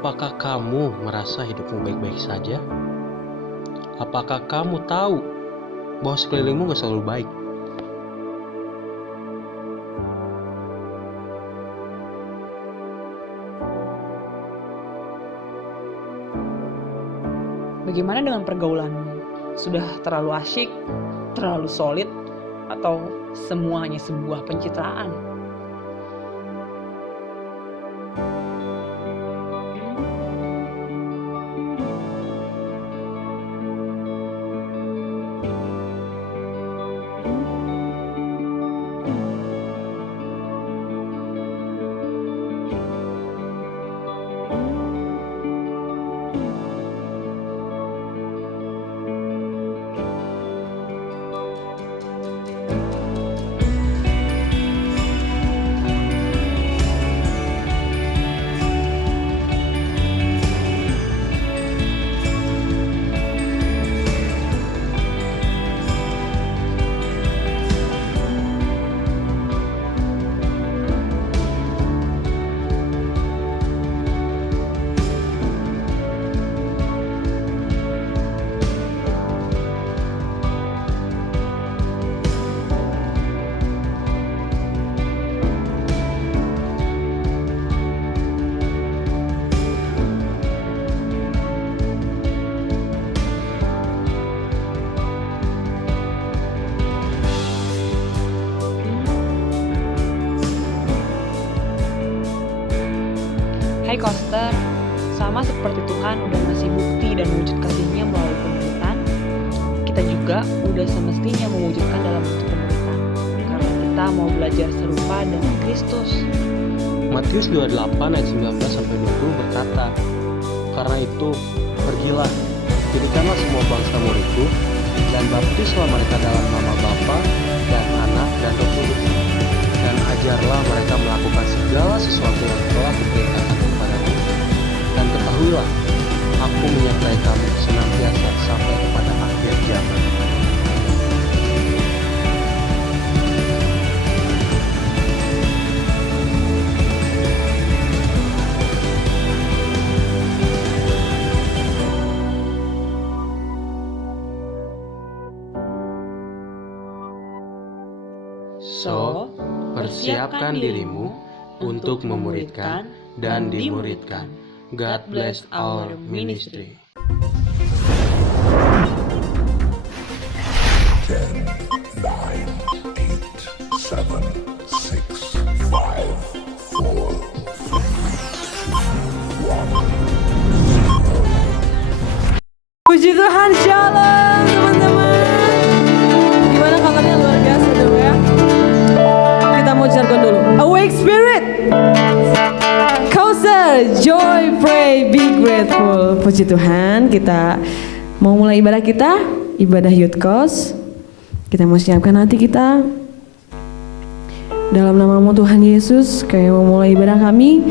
Apakah kamu merasa hidupmu baik-baik saja? Apakah kamu tahu bahwa sekelilingmu gak selalu baik? Bagaimana dengan pergaulanmu? Sudah terlalu asyik, terlalu solid, atau semuanya sebuah pencitraan? Hai Koster, sama seperti Tuhan udah ngasih bukti dan wujud kasihnya melalui penderitaan, kita juga udah semestinya mewujudkan dalam bentuk penderitaan, karena kita mau belajar serupa dengan Kristus. Matius 28 ayat 19-20 berkata, "Karena itu, pergilah, jadikanlah semua bangsa muridku, dan baptislah mereka dalam nama Bapa dan Anak dan Roh Kudus, dan ajarlah mereka melakukan segala sesuatu yang telah kuperintahkan kepadamu. Dan ketahuilah, aku menyertai kamu senantiasa sampai kepada akhir zaman." So, persiapkan dirimu untuk memuridkan dan dimuridkan. God bless our ministry. 10, 9, 8, 7, 6, 5, 4, 3, 2, 1. Puji Tuhan, shalom teman-teman. Gimana kabarnya? Luar biasa dulu ya. Kita mau jargon dulu. Awake spirit, Koster, joy, pray, be grateful. Puji Tuhan, kita mau mulai ibadah kita, ibadah Youth Coast. Kita mau siapkan hati kita. Dalam namamu Tuhan Yesus, kami mau mulai ibadah kami.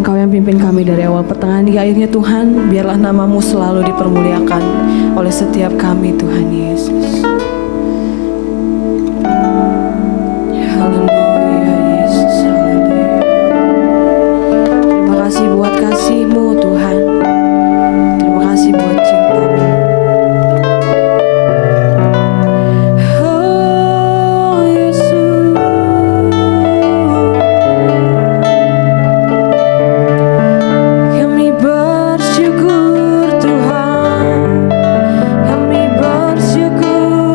Engkau yang pimpin kami dari awal pertengahan hingga akhirnya Tuhan. Biarlah namamu selalu dipermuliakan oleh setiap kami Tuhan Yesus. Haleluya Yesus, haleluya. Terima kasih buat kasih-Mu Tuhan. Terima kasih buat cinta-Mu. Oh Yesus, kami bersyukur Tuhan, kami bersyukur.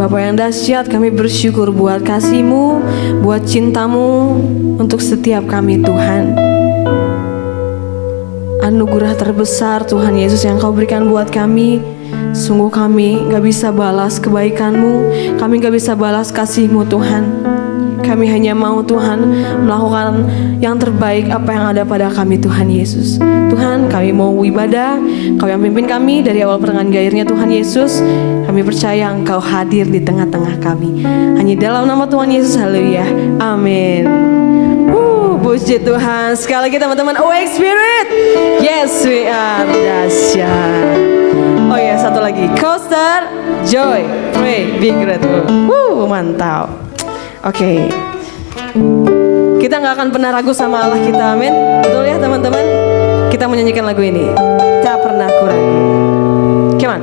Bapa yang dahsyat, kami bersyukur buat kasih-Mu, buat cinta-Mu untuk setiap kami Tuhan. Anugerah terbesar Tuhan Yesus yang Kau berikan buat kami, sungguh kami gak bisa balas kebaikan-Mu, kami gak bisa balas kasih-Mu Tuhan. Kami hanya mau Tuhan melakukan yang terbaik apa yang ada pada kami Tuhan Yesus. Tuhan, kami mau ibadah, Kau yang pimpin kami dari awal pertengahan akhirnya Tuhan Yesus. Kami percaya Engkau hadir di tengah-tengah kami. Hanya dalam nama Tuhan Yesus, haleluya, amin. Puji Tuhan. Sekali lagi teman-teman, Awake Spirit. Yes, we are. Dahsyat. Oh ya, satu lagi. Coaster, Joy, Pray, Be Grateful. Mantap. Oke. Kita gak akan pernah ragu sama Allah kita, amin. Betul ya teman-teman? Kita menyanyikan lagu ini. Tak pernah ku ragu. Come on.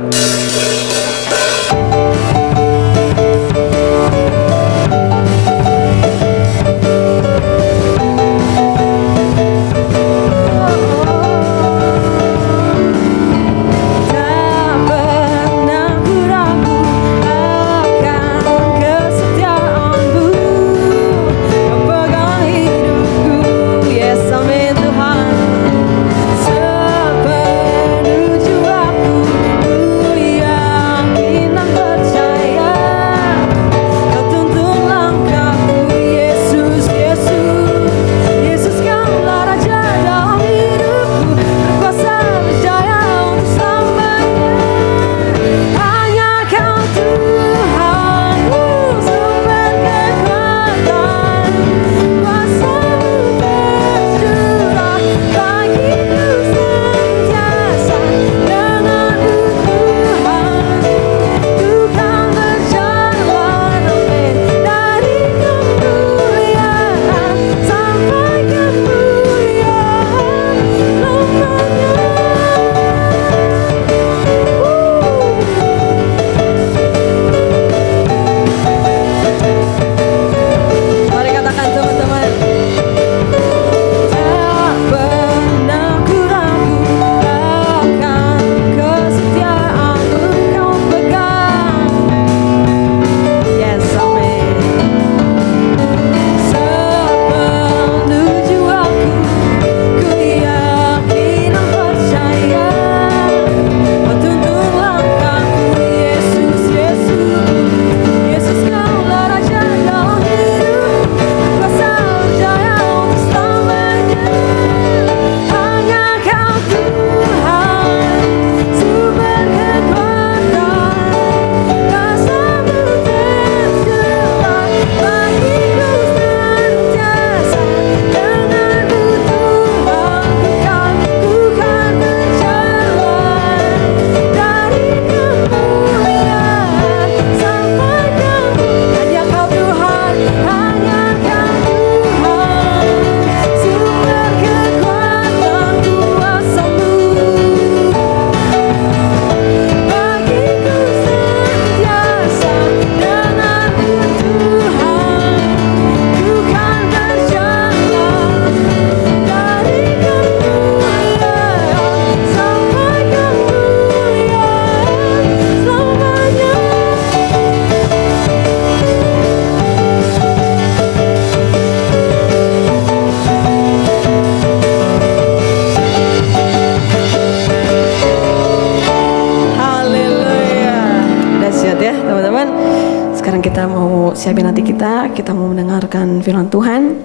Siapin hati kita mau mendengarkan firman Tuhan.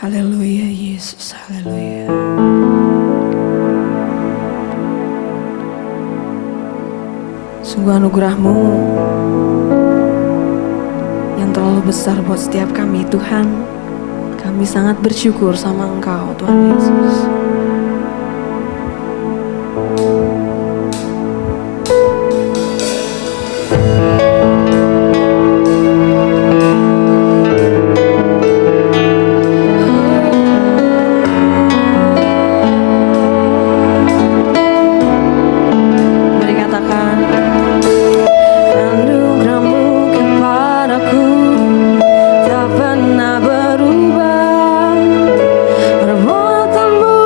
Haleluya Yesus, haleluya. Sungguh anugerah-Mu yang terlalu besar buat setiap kami Tuhan. Kami sangat bersyukur sama Engkau Tuhan Yesus. Tak pernah berubah, perbuatanmu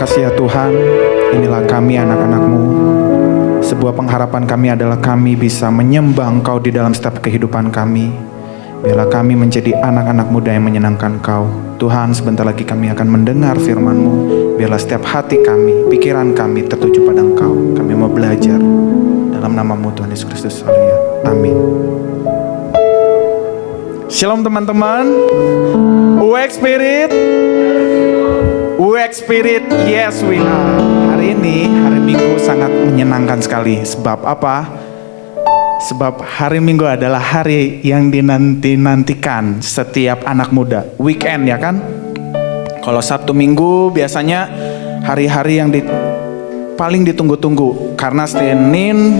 kasih ya Tuhan, inilah kami anak-anak-Mu. Sebuah pengharapan kami adalah kami bisa menyembah Engkau di dalam setiap kehidupan kami. Biarlah kami menjadi anak-anak muda yang menyenangkan Kau. Tuhan, sebentar lagi kami akan mendengar firman-Mu. Biarlah setiap hati kami, pikiran kami tertuju pada Engkau. Kami mau belajar. Dalam nama-Mu Tuhan Yesus Kristus, haleluya. Amin. Shalom teman-teman. Awake Spirit. Awake Spirit, yes we are. Hari ini, hari Minggu sangat menyenangkan sekali. Sebab apa? Sebab hari Minggu adalah hari yang dinanti-nantikan setiap anak muda. Weekend ya kan? Kalau Sabtu Minggu biasanya hari-hari yang paling ditunggu-tunggu. Karena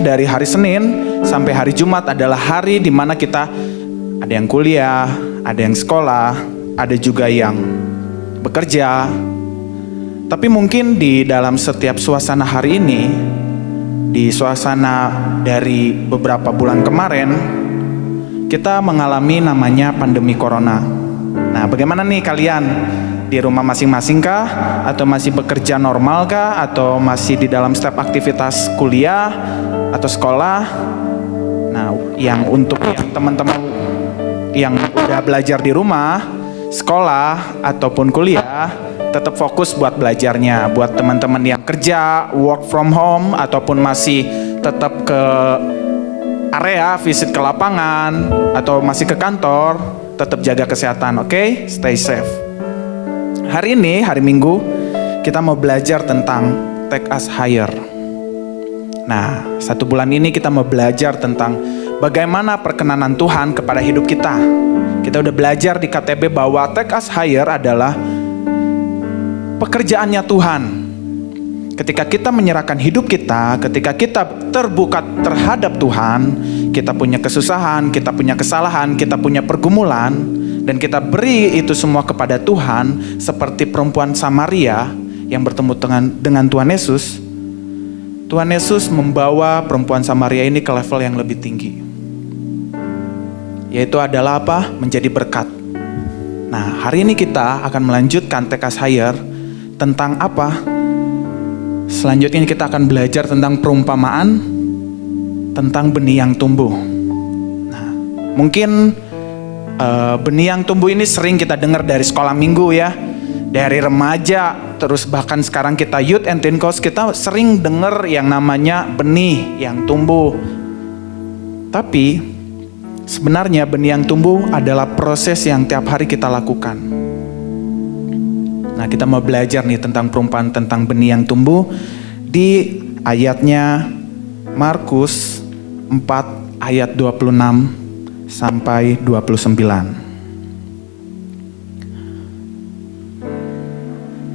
dari hari Senin sampai hari Jumat adalah hari di mana kita ada yang kuliah, ada yang sekolah, ada juga yang bekerja. Tapi mungkin di dalam setiap suasana hari ini, di suasana dari beberapa bulan kemarin, kita mengalami namanya pandemi corona. Nah, bagaimana nih kalian? Di rumah masing-masing kah? Atau masih bekerja normal kah? Atau masih di dalam setiap aktivitas kuliah atau sekolah? Nah, yang untuk yang teman-teman yang udah belajar di rumah, sekolah, ataupun kuliah, tetap fokus buat belajarnya. Buat teman-teman yang kerja, work from home, ataupun masih tetap ke area, visit ke lapangan, atau masih ke kantor, tetap jaga kesehatan, oke? Stay safe. Hari ini, hari Minggu, kita mau belajar tentang Take Us Higher. Nah, 1 bulan ini kita mau belajar tentang bagaimana perkenanan Tuhan kepada hidup kita. Kita udah belajar di KTB bahwa Take Us Higher adalah pekerjaannya Tuhan. Ketika kita menyerahkan hidup kita, ketika kita terbuka terhadap Tuhan, kita punya kesusahan, kita punya kesalahan, kita punya pergumulan, dan kita beri itu semua kepada Tuhan, seperti perempuan Samaria yang bertemu dengan Tuhan Yesus. Tuhan Yesus membawa perempuan Samaria ini ke level yang lebih tinggi, yaitu adalah apa? Menjadi berkat. Nah, hari ini kita akan melanjutkan Take Us Higher tentang apa? Selanjutnya kita akan belajar tentang perumpamaan tentang benih yang tumbuh. Nah, mungkin benih yang tumbuh ini sering kita dengar dari sekolah minggu ya, dari remaja, terus bahkan sekarang kita youth and teen course, kita sering dengar yang namanya benih yang tumbuh. Tapi sebenarnya benih yang tumbuh adalah proses yang tiap hari kita lakukan. Nah, kita mau belajar nih tentang perumpamaan tentang benih yang tumbuh di ayatnya Markus 4 ayat 26 sampai 29.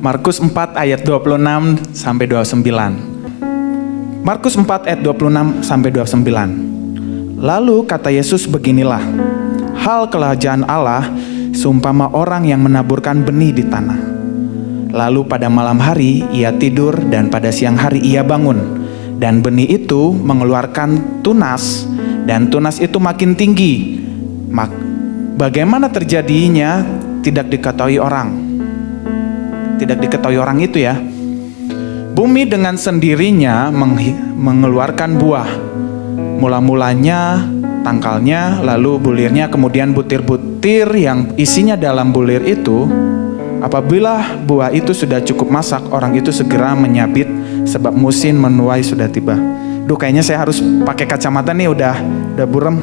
Markus 4 ayat 26 sampai 29. Markus 4 ayat 26 sampai 29. Lalu kata Yesus, beginilah hal kerajaan Allah seumpama orang yang menaburkan benih di tanah. Lalu pada malam hari ia tidur dan pada siang hari ia bangun. Dan benih itu mengeluarkan tunas dan tunas itu makin tinggi. Bagaimana terjadinya tidak diketahui orang. Tidak diketahui orang itu ya. Bumi dengan sendirinya mengeluarkan buah. Mula-mulanya tangkalnya, lalu bulirnya, kemudian butir-butir yang isinya dalam bulir itu. Apabila buah itu sudah cukup masak, orang itu segera menyabit sebab musim menuai sudah tiba. Duh, kayaknya saya harus pakai kacamata nih, udah burem.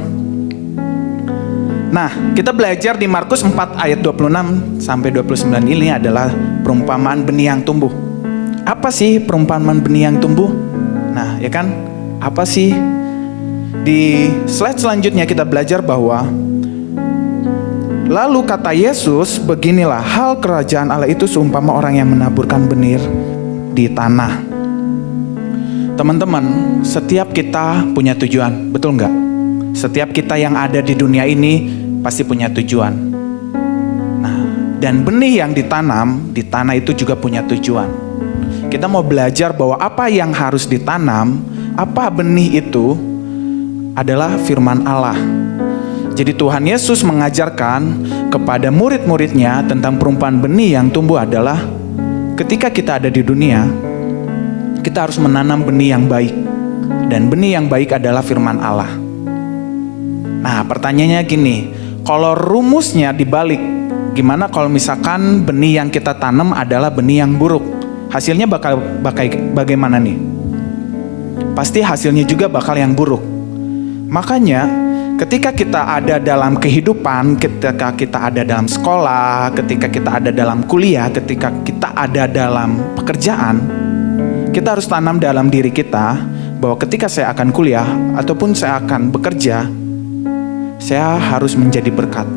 Nah, kita belajar di Markus 4 ayat 26 sampai 29 ini adalah perumpamaan benih yang tumbuh. Apa sih perumpamaan benih yang tumbuh? Nah, ya kan? Apa sih? Di slide selanjutnya kita belajar bahwa lalu kata Yesus, beginilah hal kerajaan Allah itu seumpama orang yang menaburkan benih di tanah. Teman-teman, setiap kita punya tujuan, betul nggak? Setiap kita yang ada di dunia ini pasti punya tujuan. Nah, dan benih yang ditanam di tanah itu juga punya tujuan. Kita mau belajar bahwa apa yang harus ditanam, apa benih itu adalah firman Allah. Jadi Tuhan Yesus mengajarkan kepada murid-muridnya tentang perumpamaan benih yang tumbuh adalah ketika kita ada di dunia, kita harus menanam benih yang baik. Dan benih yang baik adalah firman Allah. Nah, pertanyaannya gini, kalau rumusnya dibalik, gimana kalau misalkan benih yang kita tanam adalah benih yang buruk? Hasilnya bakal bagaimana nih? Pasti hasilnya juga bakal yang buruk. Makanya ketika kita ada dalam kehidupan, ketika kita ada dalam sekolah, ketika kita ada dalam kuliah, ketika kita ada dalam pekerjaan, kita harus tanam dalam diri kita bahwa ketika saya akan kuliah ataupun saya akan bekerja, saya harus menjadi berkat.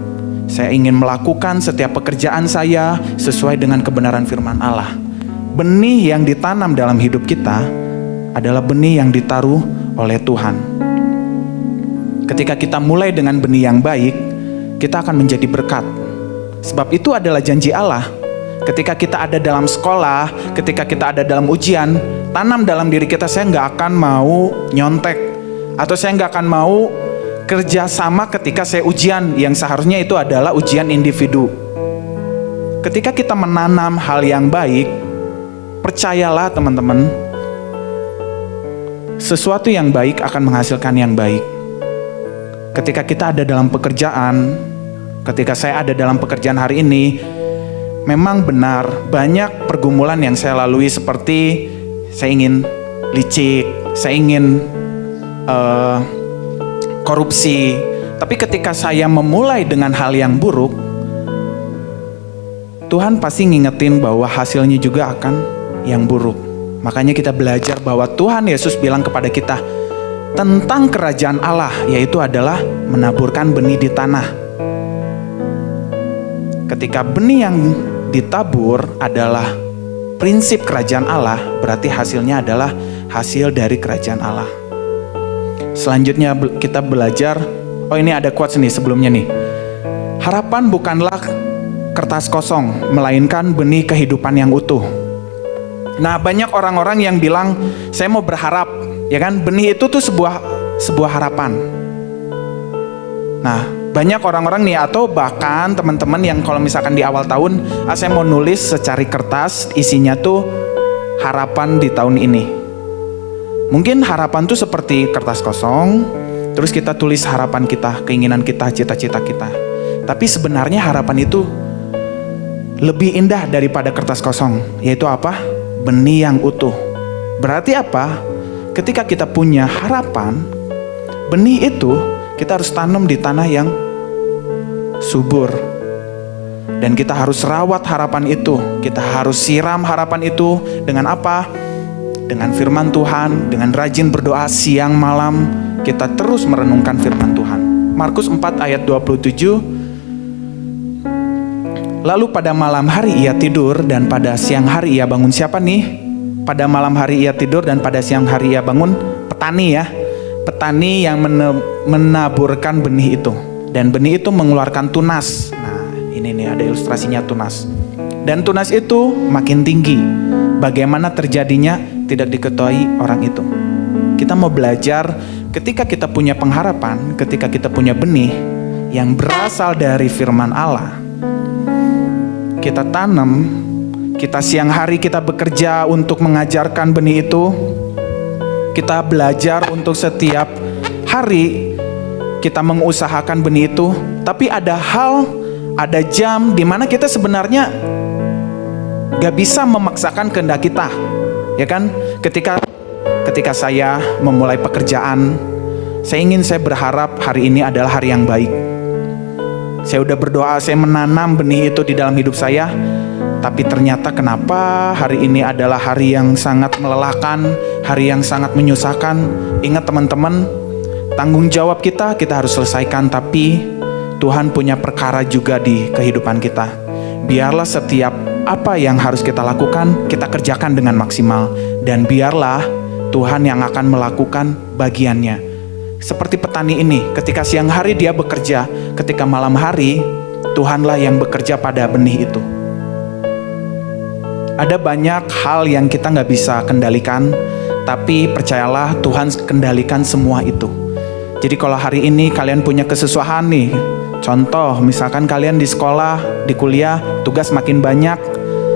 Saya ingin melakukan setiap pekerjaan saya sesuai dengan kebenaran firman Allah. Benih yang ditanam dalam hidup kita adalah benih yang ditaruh oleh Tuhan. Ketika kita mulai dengan benih yang baik, kita akan menjadi berkat. Sebab itu adalah janji Allah. Ketika kita ada dalam sekolah, ketika kita ada dalam ujian, tanam dalam diri kita, saya nggak akan mau nyontek. Atau saya nggak akan mau kerja sama ketika saya ujian, yang seharusnya itu adalah ujian individu. Ketika kita menanam hal yang baik, percayalah teman-teman, sesuatu yang baik akan menghasilkan yang baik. Ketika kita ada dalam pekerjaan, ketika saya ada dalam pekerjaan hari ini, memang benar banyak pergumulan yang saya lalui, seperti saya ingin licik, saya ingin korupsi. Tapi ketika saya memulai dengan hal yang buruk, Tuhan pasti ngingetin bahwa hasilnya juga akan yang buruk. Makanya kita belajar bahwa Tuhan Yesus bilang kepada kita tentang kerajaan Allah, yaitu adalah menaburkan benih di tanah. Ketika benih yang ditabur adalah prinsip kerajaan Allah, berarti hasilnya adalah hasil dari kerajaan Allah. Selanjutnya kita belajar, ini ada quotes nih sebelumnya nih. Harapan bukanlah kertas kosong, melainkan benih kehidupan yang utuh. Nah, banyak orang-orang yang bilang, saya mau berharap, ya kan? Benih itu tuh sebuah harapan. Nah, banyak orang-orang nih, atau bahkan teman-teman yang kalau misalkan di awal tahun, saya mau nulis secari kertas, isinya tuh harapan di tahun ini. Mungkin harapan tuh seperti kertas kosong, terus kita tulis harapan kita, keinginan kita, cita-cita kita. Tapi sebenarnya harapan itu lebih indah daripada kertas kosong, yaitu apa? Benih yang utuh. Berarti apa? Ketika kita punya harapan, benih itu kita harus tanam di tanah yang subur. Dan kita harus rawat harapan itu. Kita harus siram harapan itu dengan apa? Dengan firman Tuhan, dengan rajin berdoa siang malam, kita terus merenungkan firman Tuhan. Markus 4 ayat 27. Lalu pada malam hari ia tidur dan pada siang hari ia bangun. Siapa nih? Pada malam hari ia tidur dan pada siang hari ia bangun. Petani ya. Petani yang menaburkan benih itu. Dan benih itu mengeluarkan tunas. Nah, ini nih ada ilustrasinya tunas. Dan tunas itu makin tinggi. Bagaimana terjadinya tidak diketahui orang itu. Kita mau belajar ketika kita punya pengharapan, ketika kita punya benih yang berasal dari firman Allah. Kita tanam, kita siang hari kita bekerja untuk mengajarkan benih itu. Kita belajar untuk setiap hari kita mengusahakan benih itu. Tapi ada hal, ada jam di mana kita sebenarnya gak bisa memaksakan kehendak kita, ya kan? Ketika saya memulai pekerjaan, saya berharap hari ini adalah hari yang baik. Saya udah berdoa, saya menanam benih itu di dalam hidup saya. Tapi ternyata kenapa hari ini adalah hari yang sangat melelahkan, hari yang sangat menyusahkan. Ingat teman-teman, tanggung jawab kita harus selesaikan. Tapi Tuhan punya perkara juga di kehidupan kita. Biarlah setiap apa yang harus kita lakukan, kita kerjakan dengan maksimal. Dan biarlah Tuhan yang akan melakukan bagiannya. Seperti petani ini, ketika siang hari dia bekerja, ketika malam hari Tuhanlah yang bekerja pada benih itu. Ada banyak hal yang kita gak bisa kendalikan, tapi percayalah Tuhan kendalikan semua itu. Jadi kalau hari ini kalian punya kesusahan nih, contoh misalkan kalian di sekolah, di kuliah, tugas makin banyak,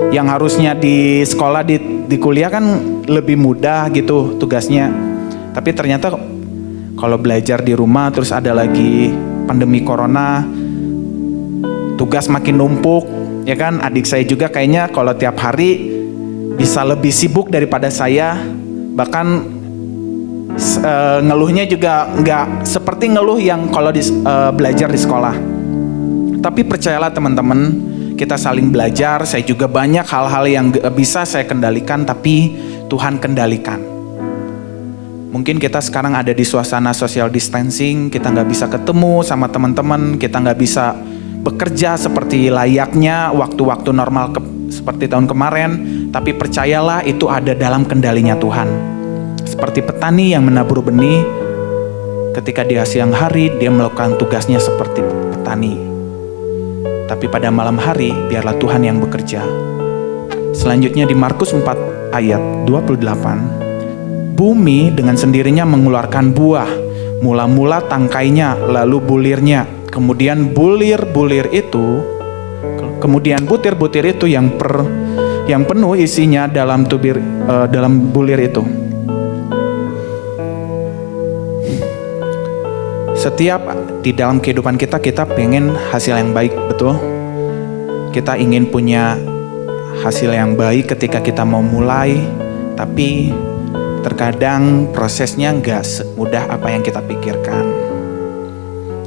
Yang harusnya di sekolah, di kuliah kan lebih mudah gitu tugasnya. Tapi ternyata kalau belajar di rumah terus ada lagi pandemi corona, tugas makin numpuk, ya kan? Adik saya juga kayaknya kalau tiap hari bisa lebih sibuk daripada saya. Bahkan ngeluhnya juga nggak seperti ngeluh yang kalau belajar di sekolah. Tapi percayalah teman-teman, kita saling belajar. Saya juga banyak hal-hal yang gak bisa saya kendalikan, tapi Tuhan kendalikan. Mungkin kita sekarang ada di suasana social distancing, kita gak bisa ketemu sama teman-teman, kita gak bisa bekerja seperti layaknya waktu-waktu normal seperti tahun kemarin. Tapi percayalah itu ada dalam kendalinya Tuhan. Seperti petani yang menabur benih, ketika di siang hari dia melakukan tugasnya seperti petani. Tapi pada malam hari biarlah Tuhan yang bekerja. Selanjutnya di Markus 4 ayat 28. Bumi dengan sendirinya mengeluarkan buah, mula-mula tangkainya, lalu bulirnya, kemudian butir-butir itu yang penuh isinya dalam bulir itu. Setiap di dalam kehidupan kita pengen hasil yang baik, betul? Kita ingin punya hasil yang baik ketika kita mau mulai, tapi terkadang prosesnya nggak semudah apa yang kita pikirkan.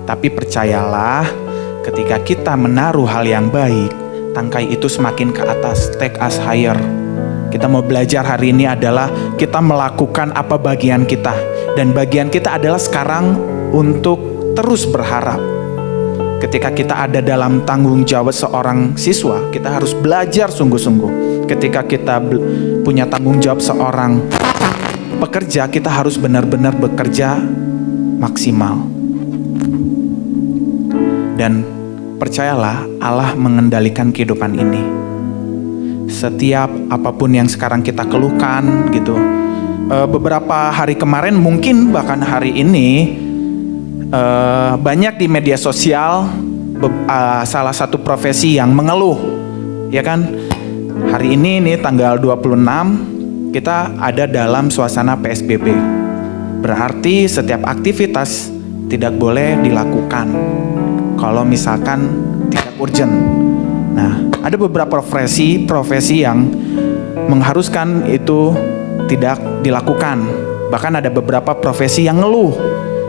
Tapi percayalah, ketika kita menaruh hal yang baik, tangkai itu semakin ke atas, take us higher. Kita mau belajar hari ini adalah kita melakukan apa bagian kita. Dan bagian kita adalah sekarang untuk terus berharap. Ketika kita ada dalam tanggung jawab seorang siswa, kita harus belajar sungguh-sungguh. Ketika kita punya tanggung jawab seorang pekerja, kita harus benar-benar bekerja maksimal. Dan percayalah, Allah mengendalikan kehidupan ini. Setiap apapun yang sekarang kita keluhkan gitu, beberapa hari kemarin, mungkin bahkan hari ini, banyak di media sosial salah satu profesi yang mengeluh, ya kan? Hari ini nih tanggal 26 kita ada dalam suasana PSBB. Berarti setiap aktivitas tidak boleh dilakukan kalau misalkan tidak urgent. Nah, ada beberapa profesi yang mengharuskan itu tidak dilakukan. Bahkan ada beberapa profesi yang ngeluh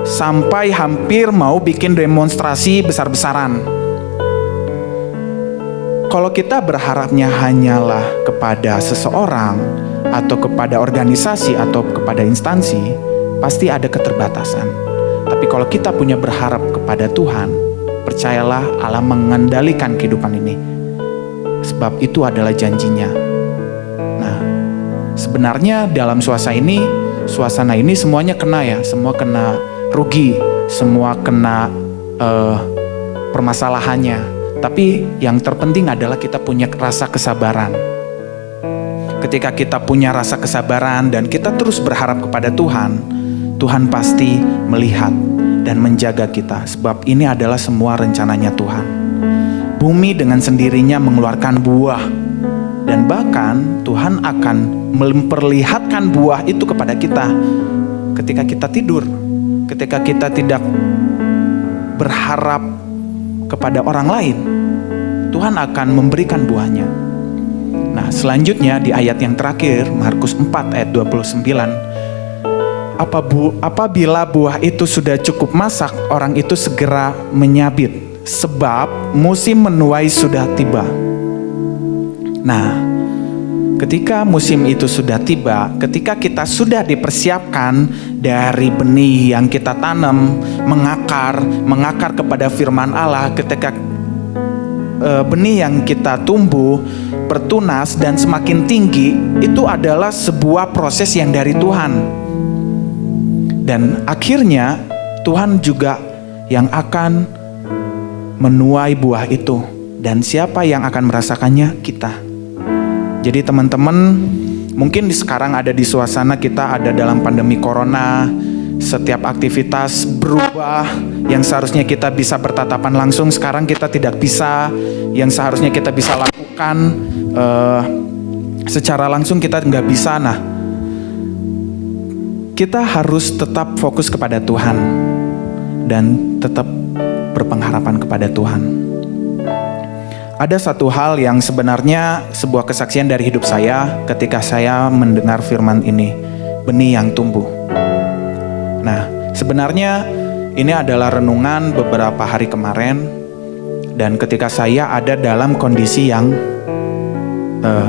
sampai hampir mau bikin demonstrasi besar-besaran. Kalau kita berharapnya hanyalah kepada seseorang atau kepada organisasi atau kepada instansi, pasti ada keterbatasan. Tapi kalau kita punya berharap kepada Tuhan, percayalah Allah mengendalikan kehidupan ini. Sebab itu adalah janjinya. Nah, sebenarnya dalam suasana ini semuanya kena ya, semua kena rugi, semua kena permasalahannya. Tapi yang terpenting adalah kita punya rasa kesabaran. Ketika kita punya rasa kesabaran dan kita terus berharap kepada Tuhan, Tuhan pasti melihat dan menjaga kita. Sebab ini adalah semua rencananya Tuhan. Bumi dengan sendirinya mengeluarkan buah. Dan bahkan Tuhan akan memperlihatkan buah itu kepada kita ketika kita tidur. Ketika kita tidak berharap kepada orang lain, Tuhan akan memberikan buahnya. Nah, selanjutnya di ayat yang terakhir, Markus 4 ayat 29. Apabila buah itu sudah cukup masak, orang itu segera menyabit, sebab musim menuai sudah tiba. Nah, ketika musim itu sudah tiba, ketika kita sudah dipersiapkan dari benih yang kita tanam, mengakar kepada firman Allah, ketika benih yang kita tumbuh, bertunas dan semakin tinggi, itu adalah sebuah proses yang dari Tuhan. Dan akhirnya Tuhan juga yang akan menuai buah itu. Dan siapa yang akan merasakannya? Kita. Jadi teman-teman, mungkin sekarang ada di suasana kita ada dalam pandemi corona, Setiap aktivitas berubah, yang seharusnya kita bisa bertatapan langsung, sekarang kita tidak bisa. Yang seharusnya kita bisa lakukan secara langsung, kita nggak bisa. Nah, kita harus tetap fokus kepada Tuhan dan tetap berpengharapan kepada Tuhan. Ada satu hal yang sebenarnya sebuah kesaksian dari hidup saya ketika saya mendengar firman ini, benih yang tumbuh. Nah, sebenarnya ini adalah renungan beberapa hari kemarin, dan ketika saya ada dalam kondisi yang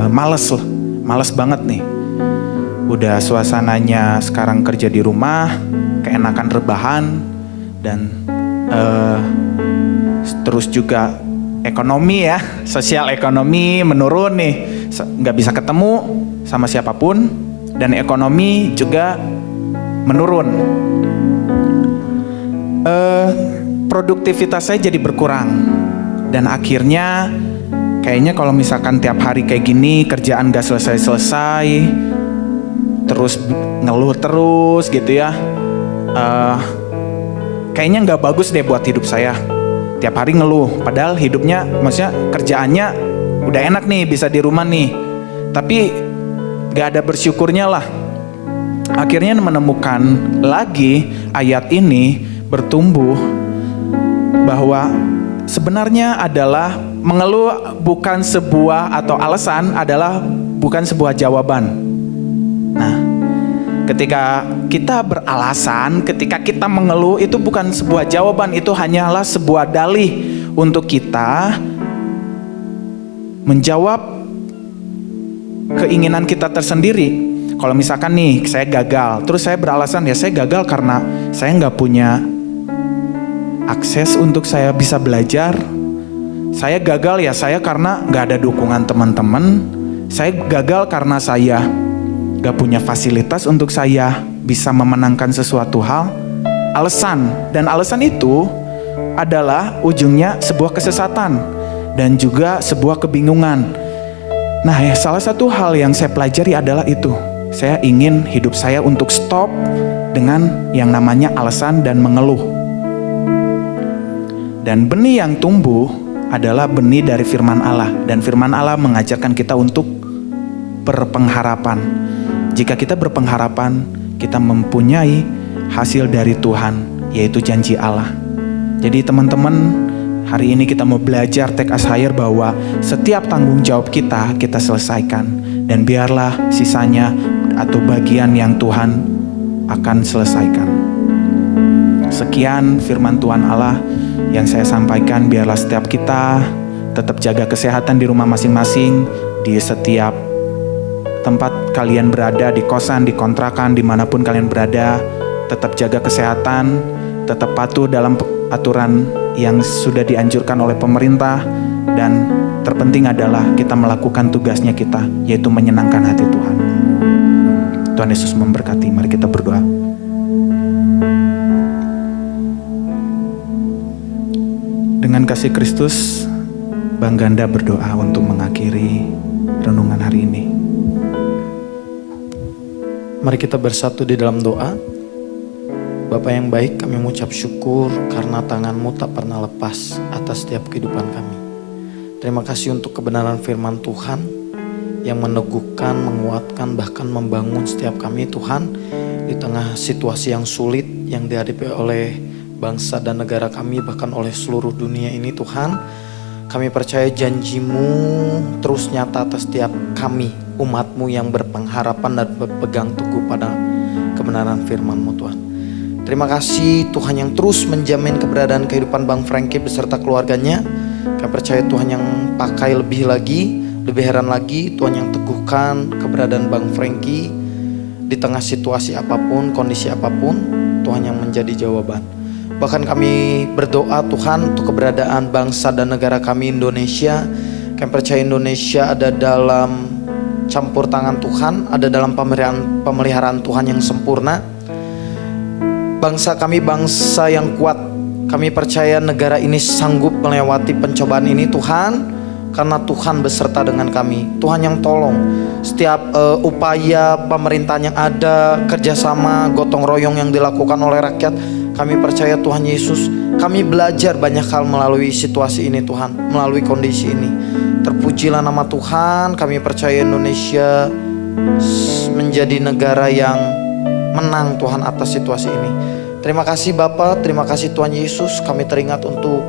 males banget nih. Udah suasananya sekarang kerja di rumah, keenakan rebahan, dan terus juga ekonomi ya, sosial ekonomi menurun nih, nggak bisa ketemu sama siapapun, dan ekonomi juga menurun. Produktivitas saya jadi berkurang, dan akhirnya kayaknya kalau misalkan tiap hari kayak gini, kerjaan gak selesai-selesai, terus ngeluh terus gitu ya, kayaknya gak bagus deh buat hidup saya. Tiap hari ngeluh, padahal hidupnya, maksudnya kerjaannya udah enak nih, bisa di rumah nih, tapi gak ada bersyukurnya lah. Akhirnya menemukan lagi ayat ini bertumbuh, bahwa sebenarnya adalah mengeluh bukan sebuah atau alasan, adalah bukan sebuah jawaban. Nah, ketika kita beralasan, ketika kita mengeluh, itu bukan sebuah jawaban, itu hanyalah sebuah dalih untuk kita menjawab keinginan kita tersendiri. Kalau misalkan nih, saya gagal, terus saya beralasan, ya saya gagal karena saya nggak punya akses untuk saya bisa belajar. Saya gagal ya saya karena nggak ada dukungan teman-teman. Saya gagal karena saya nggak punya fasilitas untuk saya bisa memenangkan sesuatu hal. Alasan, dan alasan itu adalah ujungnya sebuah kesesatan dan juga sebuah kebingungan. Nah, ya, salah satu hal yang saya pelajari adalah itu. Saya ingin hidup saya untuk stop dengan yang namanya alasan dan mengeluh. Dan benih yang tumbuh adalah benih dari firman Allah. Dan firman Allah mengajarkan kita untuk berpengharapan. Jika kita berpengharapan, kita mempunyai hasil dari Tuhan, yaitu janji Allah. Jadi teman-teman, hari ini kita mau belajar take us higher, bahwa setiap tanggung jawab kita selesaikan. Dan biarlah sisanya atau bagian yang Tuhan akan selesaikan. Sekian firman Tuhan Allah yang saya sampaikan. Biarlah setiap kita tetap jaga kesehatan di rumah masing-masing, di setiap tempat kalian berada, di kosan, di kontrakan, dimanapun kalian berada, tetap jaga kesehatan, tetap patuh dalam aturan yang sudah dianjurkan oleh pemerintah, dan terpenting adalah kita melakukan tugasnya kita, yaitu menyenangkan hati Tuhan. Tuhan Yesus memberkati. Mari kita berdoa. Dengan kasih Kristus, Bang Ganda berdoa untuk mengakhiri renungan hari ini. Mari kita bersatu di dalam doa. Bapa yang baik, kami mengucap syukur karena tangan-Mu tak pernah lepas atas setiap kehidupan kami. Terima kasih untuk kebenaran firman Tuhan yang meneguhkan, menguatkan, bahkan membangun setiap kami Tuhan di tengah situasi yang sulit yang dihadapi oleh bangsa dan negara kami, bahkan oleh seluruh dunia ini Tuhan. Kami percaya janji-Mu terus nyata atas setiap kami, umat-Mu yang berpengharapan dan berpegang teguh pada kebenaran firman-Mu Tuhan. Terima kasih Tuhan yang terus menjamin keberadaan kehidupan Bang Frankie beserta keluarganya. Kami percaya Tuhan yang pakai lebih lagi, lebih heran lagi, Tuhan yang teguhkan keberadaan Bang Frankie di tengah situasi apapun, kondisi apapun, Tuhan yang menjadi jawaban. Bahkan kami berdoa Tuhan untuk keberadaan bangsa dan negara kami Indonesia. Kami percaya Indonesia ada dalam campur tangan Tuhan, ada dalam pemeliharaan Tuhan yang sempurna. Bangsa kami bangsa yang kuat. Kami percaya negara ini sanggup melewati pencobaan ini Tuhan, karena Tuhan beserta dengan kami. Tuhan yang tolong setiap upaya pemerintahan yang ada, kerjasama, gotong royong yang dilakukan oleh rakyat. Kami percaya Tuhan Yesus, kami belajar banyak hal melalui situasi ini Tuhan, melalui kondisi ini. Terpujilah nama Tuhan. Kami percaya Indonesia menjadi negara yang menang Tuhan atas situasi ini. Terima kasih Bapa, terima kasih Tuhan Yesus. Kami teringat untuk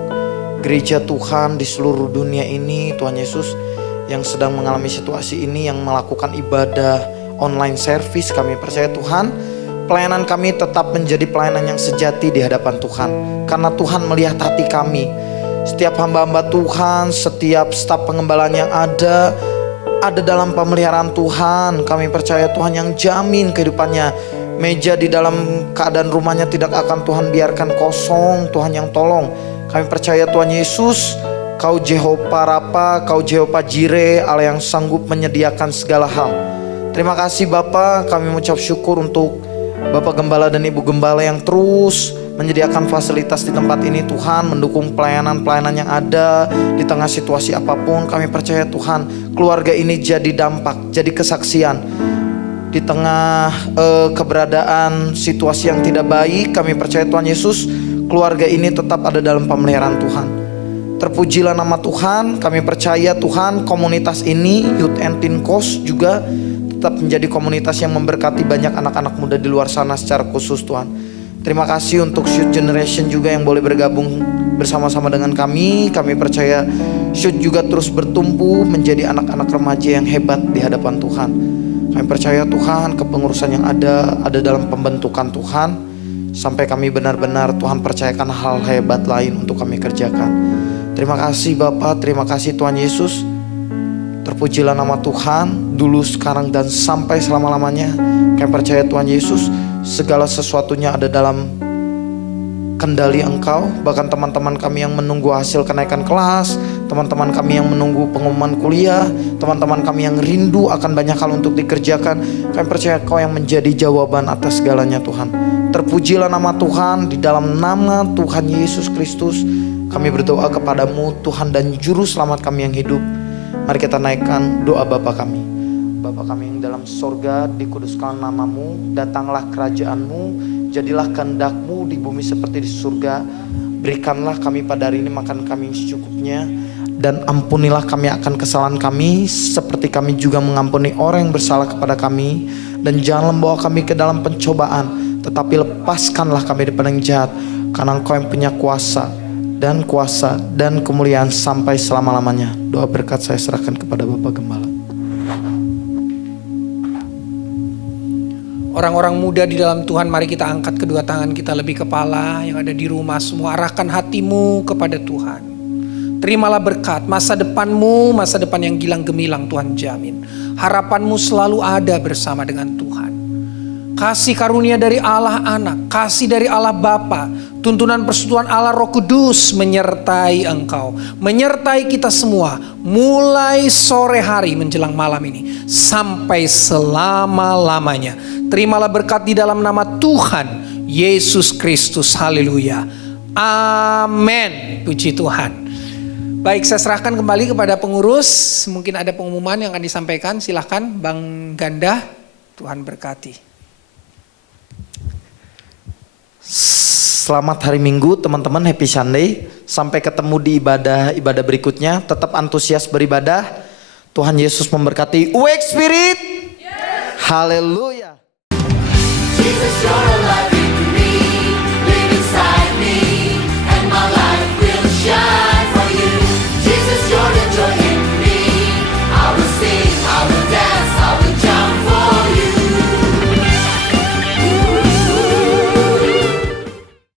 gereja Tuhan di seluruh dunia ini Tuhan Yesus, yang sedang mengalami situasi ini, yang melakukan ibadah online service. Kami percaya Tuhan, pelayanan kami tetap menjadi pelayanan yang sejati di hadapan Tuhan, karena Tuhan melihat hati kami. Setiap hamba-hamba Tuhan, setiap staf pengembalaan yang ada dalam pemeliharaan Tuhan. Kami percaya Tuhan yang jamin kehidupannya. Meja di dalam keadaan rumahnya tidak akan Tuhan biarkan kosong. Tuhan yang tolong. Kami percaya Tuhan Yesus, Kau Jehovah Rafa, Kau Jehovah Jireh, Allah yang sanggup menyediakan segala hal. Terima kasih Bapa, kami mengucap syukur untuk Bapak Gembala dan Ibu Gembala yang terus menyediakan fasilitas di tempat ini Tuhan, mendukung pelayanan-pelayanan yang ada di tengah situasi apapun. Kami percaya Tuhan, keluarga ini jadi dampak, jadi kesaksian di tengah keberadaan situasi yang tidak baik. Kami percaya Tuhan Yesus, keluarga ini tetap ada dalam pemeliharaan Tuhan. Terpujilah nama Tuhan. Kami percaya Tuhan, komunitas ini Youth and Teen Coast juga tetap menjadi komunitas yang memberkati banyak anak-anak muda di luar sana secara khusus Tuhan. Terima kasih untuk Shoot Generation juga yang boleh bergabung bersama-sama dengan kami. Kami percaya Shoot juga terus bertumbuh menjadi anak-anak remaja yang hebat di hadapan Tuhan. Kami percaya Tuhan, kepengurusan yang ada dalam pembentukan Tuhan, sampai kami benar-benar Tuhan percayakan hal hebat lain untuk kami kerjakan. Terima kasih Bapak, terima kasih Tuhan Yesus. Terpujilah nama Tuhan, dulu, sekarang, dan sampai selama-lamanya. Kami percaya Tuhan Yesus, segala sesuatunya ada dalam kendali Engkau. Bahkan teman-teman kami yang menunggu hasil kenaikan kelas, teman-teman kami yang menunggu pengumuman kuliah, teman-teman kami yang rindu akan banyak hal untuk dikerjakan, kami percaya Kau yang menjadi jawaban atas segalanya Tuhan. Terpujilah nama Tuhan. Di dalam nama Tuhan Yesus Kristus kami berdoa kepadamu Tuhan dan Juru Selamat kami yang hidup. Mari kita naikkan doa Bapa kami. Bapa kami yang dalam sorga, dikuduskan namamu, datanglah kerajaanmu, jadilah kehendak-mu di bumi seperti di surga. Berikanlah kami pada hari ini makan kami secukupnya, dan ampunilah kami akan kesalahan kami, seperti kami juga mengampuni orang yang bersalah kepada kami. Dan jangan membawa kami ke dalam pencobaan, tetapi lepaskanlah kami dari yang jahat, karena Engkau yang punya kuasa dan kemuliaan sampai selama-lamanya. Doa berkat saya serahkan kepada Bapak Gembala. Orang-orang muda di dalam Tuhan, mari kita angkat kedua tangan kita lebih kepala. Yang ada di rumah semua, arahkan hatimu kepada Tuhan. Terimalah berkat, masa depanmu, masa depan yang gilang gemilang Tuhan jamin. Harapanmu selalu ada bersama dengan Tuhan. Kasih karunia dari Allah Anak, kasih dari Allah Bapa, tuntunan persekutuan Allah Roh Kudus menyertai engkau, menyertai kita semua, mulai sore hari menjelang malam ini, sampai selama-lamanya. Terimalah berkat di dalam nama Tuhan Yesus Kristus. Haleluya. Amin. Puji Tuhan. Baik, saya serahkan kembali kepada pengurus. Mungkin ada pengumuman yang akan disampaikan. Silahkan Bang Ganda. Tuhan berkati. Selamat hari Minggu teman-teman, Happy Sunday. Sampai ketemu di ibadah berikutnya. Tetap antusias beribadah. Tuhan Yesus memberkati. Awake Spirit. Haleluya. Jesus, you're alive.